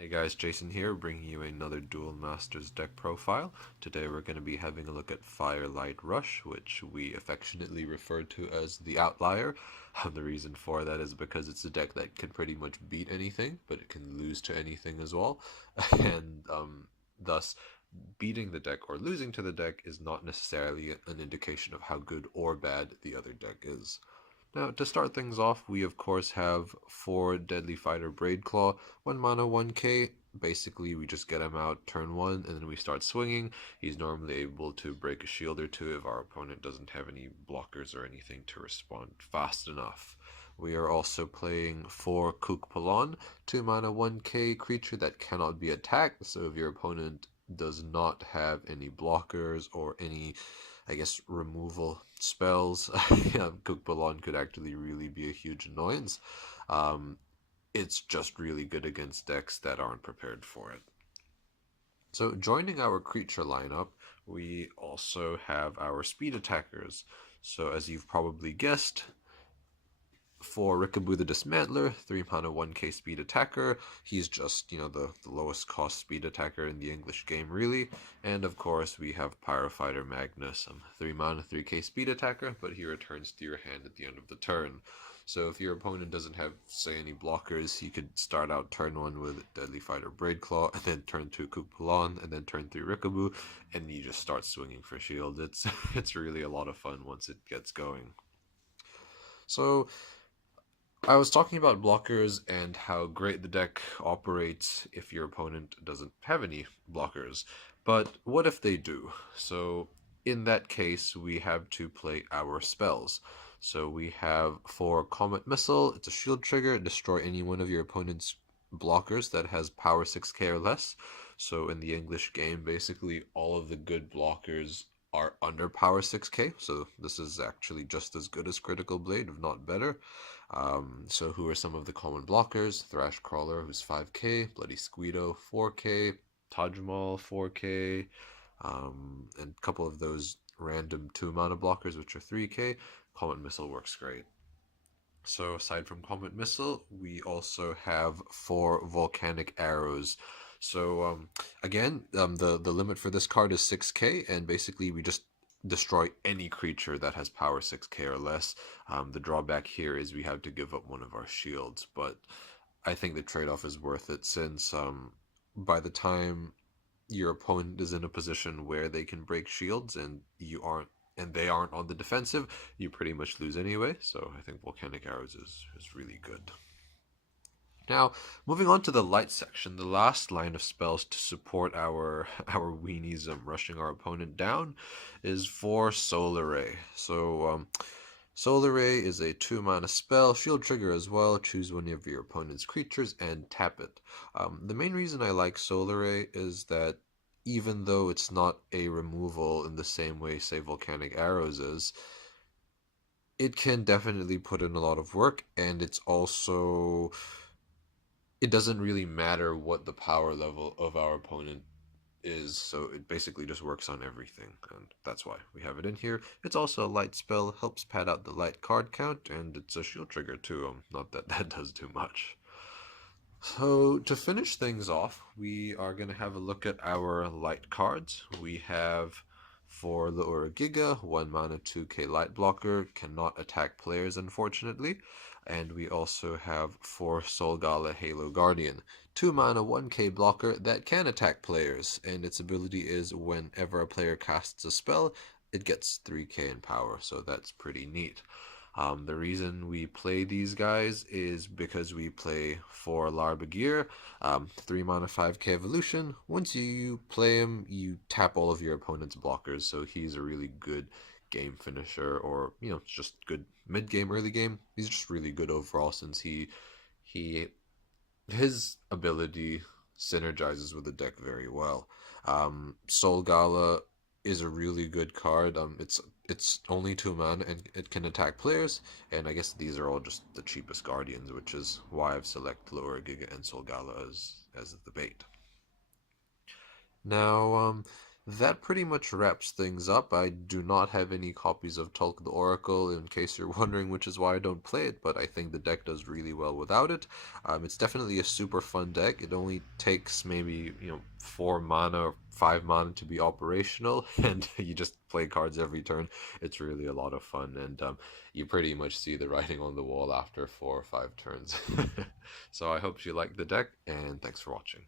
Hey guys, Jason here, bringing you another Duel Masters deck profile. Today we're going to be having a look at Firelight Rush, which we affectionately refer to as the Outlier. The reason for that is because it's a deck that can pretty much beat anything, but it can lose to anything as well. And thus, beating the deck or losing to the deck is not necessarily an indication of how good or bad the other deck is. Now, to start things off, we of course have 4 Deadly Fighter Braidclaw, 1 mana, 1k. Basically, we just get him out turn 1, and then we start swinging. He's normally able to break a shield or two if our opponent doesn't have any blockers or anything to respond fast enough. We are also playing 4 Kooc Pollon, 2 mana, 1k creature that cannot be attacked, so if your opponent does not have any blockers or any, I guess, removal spells, yeah, Kooc Pollon could actually really be a huge annoyance. Um, it's just really good against decks that aren't prepared for it. So joining our creature lineup, we also have our speed attackers. So as you've probably guessed, for Rikabu the Dismantler, 3 mana 1k speed attacker. He's just, the lowest cost speed attacker in the English game, really. And of course, we have Pyrofighter Magnus, 3 mana 3k speed attacker, but he returns to your hand at the end of the turn. So if your opponent doesn't have, say, any blockers, you could start out turn 1 with Deadly Fighter Braidclaw, and then turn 2 Kooc Pollon, and then turn 3 Rikabu, and you just start swinging for shield. It's really a lot of fun once it gets going. So I was talking about blockers and how great the deck operates if your opponent doesn't have any blockers. But what if they do? So in that case, we have to play our spells. So we have for Comet Missile, it's a shield trigger, destroy any one of your opponent's blockers that has power 6k or less. So in the English game, basically all of the good blockers are under power 6k, so this is actually just as good as Critical Blade, if not better. So who are some of the common blockers? Thrash Crawler, who's 5k, Bloody Squeedo, 4k, Tajmal, 4k, and a couple of those random 2 mana blockers, which are 3k. Comet Missile works great. So aside from Comet Missile, we also have 4 Volcanic Arrows. So again, the limit for this card is 6k, and basically we just destroy any creature that has power 6k or less. The drawback here is we have to give up one of our shields, but I think the trade-off is worth it since by the time your opponent is in a position where they can break shields and you aren't, and they aren't on the defensive, you pretty much lose anyway. So I think Volcanic Arrows is really good. Now, moving on to the light section, the last line of spells to support our weenies rushing our opponent down is for Solar Ray. So Solar Ray is a 2 mana spell, shield trigger as well. Choose one of your opponent's creatures and tap it. The main reason I like Solar Ray is that even though it's not a removal in the same way, say, Volcanic Arrows is, it can definitely put in a lot of work, and it's also, it doesn't really matter what the power level of our opponent is, so it basically just works on everything, and that's why we have it in here. It's also a light spell, helps pad out the light card count, and it's a shield trigger too, not that that does too much. So to finish things off, we are going to have a look at our light cards. We have for the Ura Giga, 1 mana 2k light blocker, cannot attack players unfortunately. And we also have for Soul Galla Halo Guardian, 2 mana 1k blocker that can attack players, and its ability is whenever a player casts a spell, it gets 3k in power, so that's pretty neat. The reason we play these guys is because we play for Larba Geer, 3 mana 5k evolution. Once you play him, you tap all of your opponent's blockers, so he's a really good game finisher, or just good mid game, early game. He's just really good overall since his ability synergizes with the deck very well. Soul Gala is a really good card. It's only 2 mana and it can attack players, and I guess these are all just the cheapest guardians, which is why I've selected Ura Giga and Soul Gala as the bait. Now, That pretty much wraps things up. I do not have any copies of Tulk the Oracle, in case you're wondering, which is why I don't play it, but I think the deck does really well without it. It's definitely a super fun deck. It only takes maybe, 4 mana or 5 mana to be operational, and you just play cards every turn. It's really a lot of fun, and you pretty much see the writing on the wall after 4 or 5 turns. So I hope you like the deck, and thanks for watching.